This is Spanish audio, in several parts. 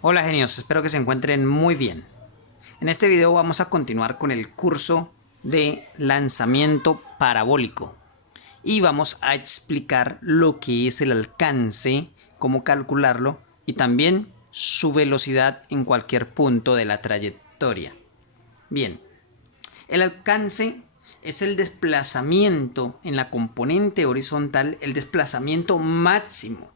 Hola genios, espero que se encuentren muy bien. En este video vamos a continuar con el curso de lanzamiento parabólico y vamos a explicar lo que es el alcance, cómo calcularlo y también su velocidad en cualquier punto de la trayectoria. Bien, el alcance es el desplazamiento en la componente horizontal, el desplazamiento máximo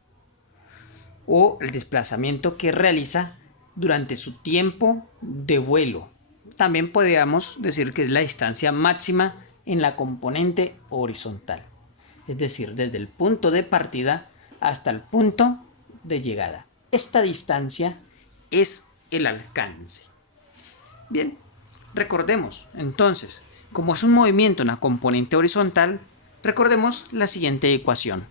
o el desplazamiento que realiza durante su tiempo de vuelo. También podríamos decir que es la distancia máxima en la componente horizontal, es decir, desde el punto de partida hasta el punto de llegada. Esta distancia es el alcance. Bien, recordemos entonces, como es un movimiento en la componente horizontal, recordemos la siguiente ecuación.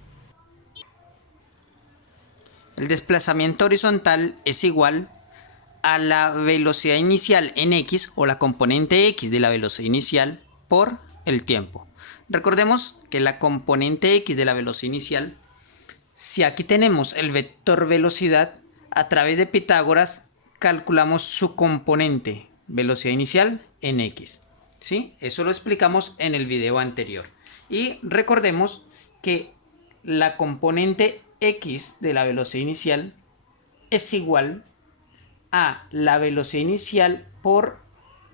El desplazamiento horizontal es igual a la velocidad inicial en x o la componente x de la velocidad inicial por el tiempo. Recordemos que la componente x de la velocidad inicial, si aquí tenemos el vector velocidad, a través de Pitágoras calculamos su componente velocidad inicial en x. ¿Sí? Eso lo explicamos en el video anterior. Y recordemos que la componente x de la velocidad inicial es igual a la velocidad inicial por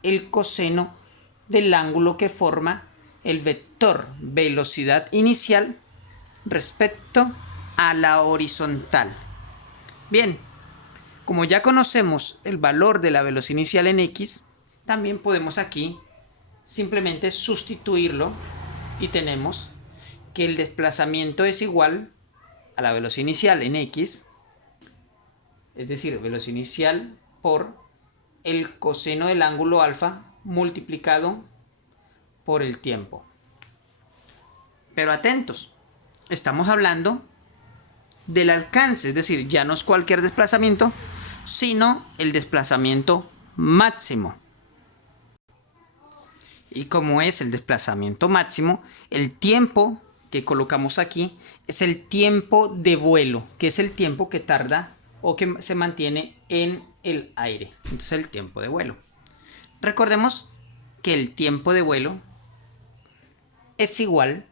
el coseno del ángulo que forma el vector velocidad inicial respecto a la horizontal. Bien, como ya conocemos el valor de la velocidad inicial en x, también podemos aquí simplemente sustituirlo y tenemos que el desplazamiento es igual a la velocidad inicial en x, es decir, velocidad inicial por el coseno del ángulo alfa multiplicado por el tiempo. Pero atentos, estamos hablando del alcance, es decir, ya no es cualquier desplazamiento, sino el desplazamiento máximo. Y como es el desplazamiento máximo, el tiempo que colocamos aquí es el tiempo de vuelo, que es el tiempo que tarda o que se mantiene en el aire. Entonces el tiempo de vuelo. Recordemos que el tiempo de vuelo es igual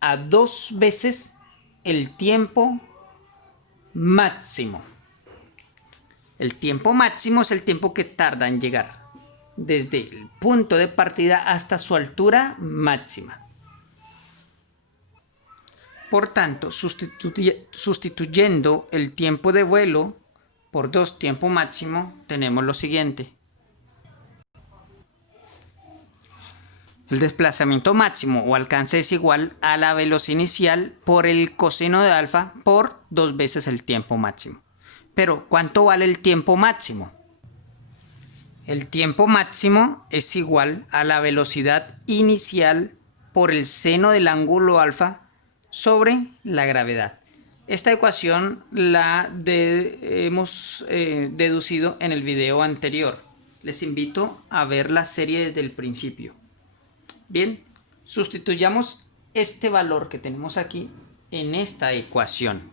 a 2 veces el tiempo máximo. El tiempo máximo es el tiempo que tarda en llegar desde el punto de partida hasta su altura máxima. Por tanto, sustituyendo el tiempo de vuelo por 2 tiempo máximo, tenemos lo siguiente. El desplazamiento máximo o alcance es igual a la velocidad inicial por el coseno de alfa por 2 veces el tiempo máximo. Pero, ¿cuánto vale el tiempo máximo? El tiempo máximo es igual a la velocidad inicial por el seno del ángulo alfa sobre la gravedad. Esta ecuación la hemos deducido en el video anterior. Les invito a ver la serie desde el principio. Bien, sustituyamos este valor que tenemos aquí en esta ecuación.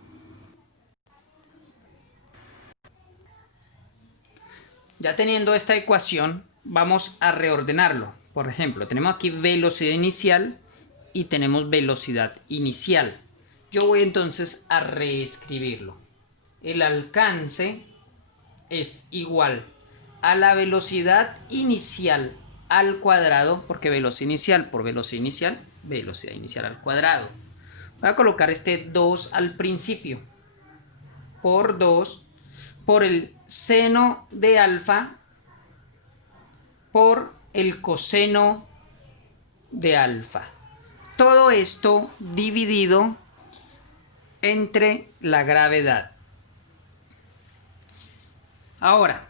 Ya teniendo esta ecuación, vamos a reordenarlo. Por ejemplo, tenemos aquí velocidad inicial y tenemos velocidad inicial. Yo voy entonces a reescribirlo. El alcance es igual a la velocidad inicial al cuadrado, porque velocidad inicial por velocidad inicial al cuadrado. Voy a colocar este 2 al principio, por 2 por el seno de alfa por el coseno de alfa. Todo esto dividido entre la gravedad. Ahora,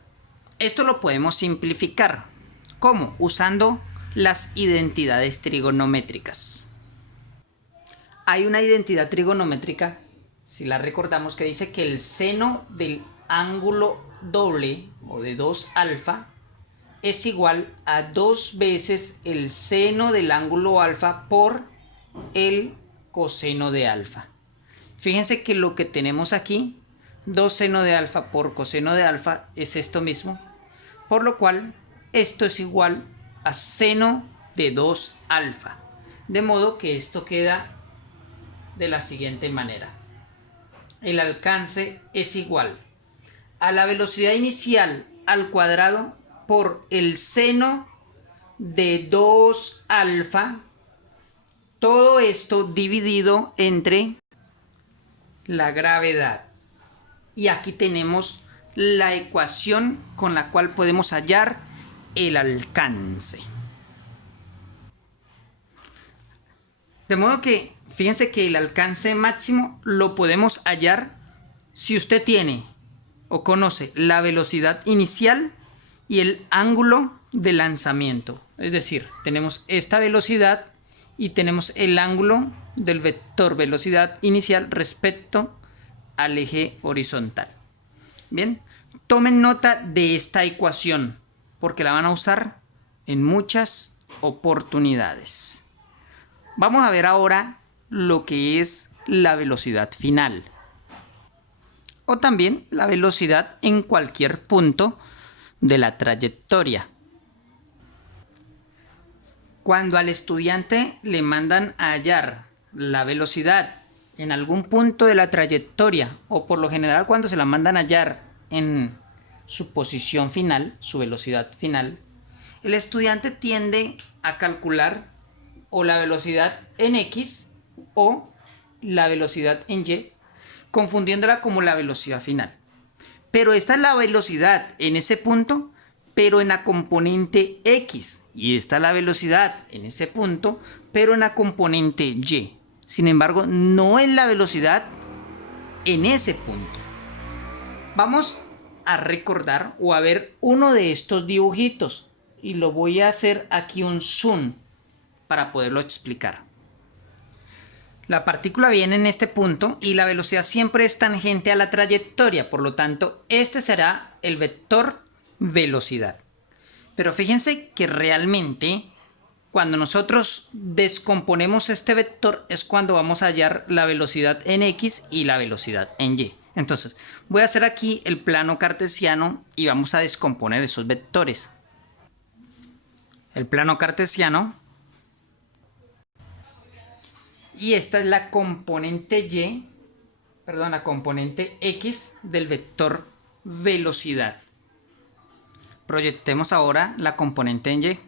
esto lo podemos simplificar. ¿Cómo? Usando las identidades trigonométricas. Hay una identidad trigonométrica, si la recordamos, que dice que el seno del ángulo doble o de 2 alfa es igual a 2 veces el seno del ángulo alfa por el coseno de alfa. Fíjense que lo que tenemos aquí 2 seno de alfa por coseno de alfa es esto mismo, por lo cual esto es igual a seno de 2 alfa. De modo que esto queda de la siguiente manera. El alcance es igual a la velocidad inicial al cuadrado por el seno de 2 alfa. Todo esto dividido entre la gravedad. Y aquí tenemos la ecuación con la cual podemos hallar el alcance. De modo que, fíjense que el alcance máximo lo podemos hallar si usted tiene o conoce la velocidad inicial y el ángulo de lanzamiento. Es decir, tenemos esta velocidad y tenemos el ángulo del vector velocidad inicial respecto al eje horizontal. Bien, tomen nota de esta ecuación porque la van a usar en muchas oportunidades. Vamos a ver ahora lo que es la velocidad final o también la velocidad en cualquier punto de la trayectoria. Cuando al estudiante le mandan a hallar la velocidad en algún punto de la trayectoria, o por lo general cuando se la mandan a hallar en su posición final, su velocidad final, el estudiante tiende a calcular o la velocidad en X o la velocidad en Y, confundiéndola como la velocidad final. Pero esta es la velocidad en ese punto, pero en la componente X. Y esta es la velocidad en ese punto, pero en la componente Y. Sin embargo, no es la velocidad en ese punto. Vamos a recordar o a ver uno de estos dibujitos. Y lo voy a hacer aquí un zoom para poderlo explicar. La partícula viene en este punto y la velocidad siempre es tangente a la trayectoria. Por lo tanto, este será el vector velocidad. Pero fíjense que realmente cuando nosotros descomponemos este vector es cuando vamos a hallar la velocidad en X y la velocidad en Y. Entonces, voy a hacer aquí el plano cartesiano y vamos a descomponer esos vectores. El plano cartesiano. Y esta es la componente la componente X del vector velocidad. Proyectemos ahora la componente en Y.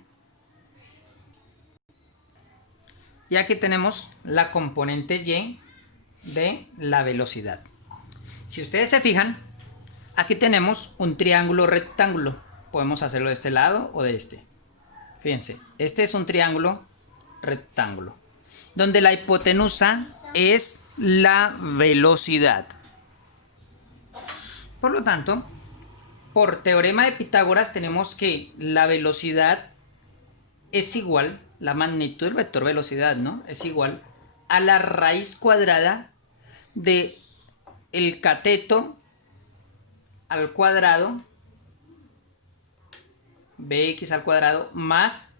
Y aquí tenemos la componente Y de la velocidad. Si ustedes se fijan, aquí tenemos un triángulo rectángulo. Podemos hacerlo de este lado o de este. Fíjense, este es un triángulo rectángulo, donde la hipotenusa es la velocidad. Por lo tanto, por teorema de Pitágoras tenemos que la velocidad es igual, la magnitud del vector velocidad, ¿no? Es igual a la raíz cuadrada de el cateto al cuadrado, bx al cuadrado, más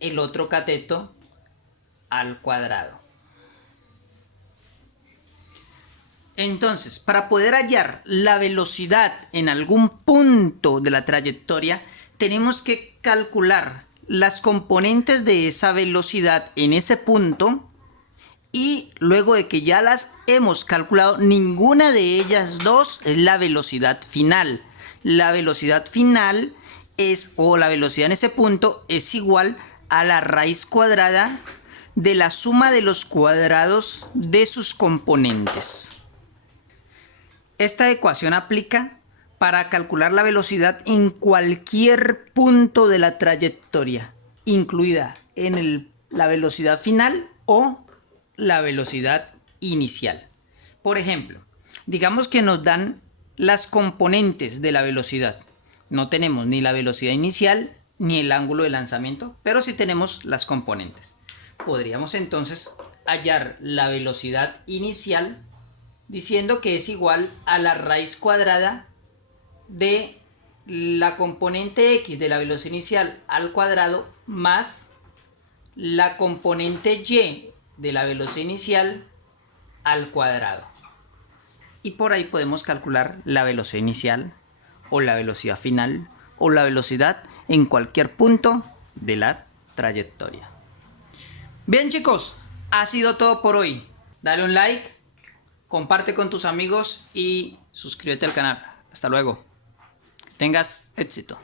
el otro cateto al cuadrado. Entonces, para poder hallar la velocidad en algún punto de la trayectoria, tenemos que calcular las componentes de esa velocidad en ese punto y luego de que ya las hemos calculado, ninguna de ellas dos es la velocidad final. La velocidad final o la velocidad en ese punto es igual a la raíz cuadrada de la suma de los cuadrados de sus componentes. Esta ecuación aplica para calcular la velocidad en cualquier punto de la trayectoria, incluida en la velocidad final o la velocidad inicial. Por ejemplo, digamos que nos dan las componentes de la velocidad. No tenemos ni la velocidad inicial ni el ángulo de lanzamiento, pero sí tenemos las componentes. Podríamos entonces hallar la velocidad inicial diciendo que es igual a la raíz cuadrada de la componente X de la velocidad inicial al cuadrado más la componente Y de la velocidad inicial al cuadrado. y por ahí podemos calcular la velocidad inicial o la velocidad final o la velocidad en cualquier punto de la trayectoria. Bien chicos, ha sido todo por hoy. Dale un like, comparte con tus amigos y suscríbete al canal. Hasta luego. Que tengas éxito.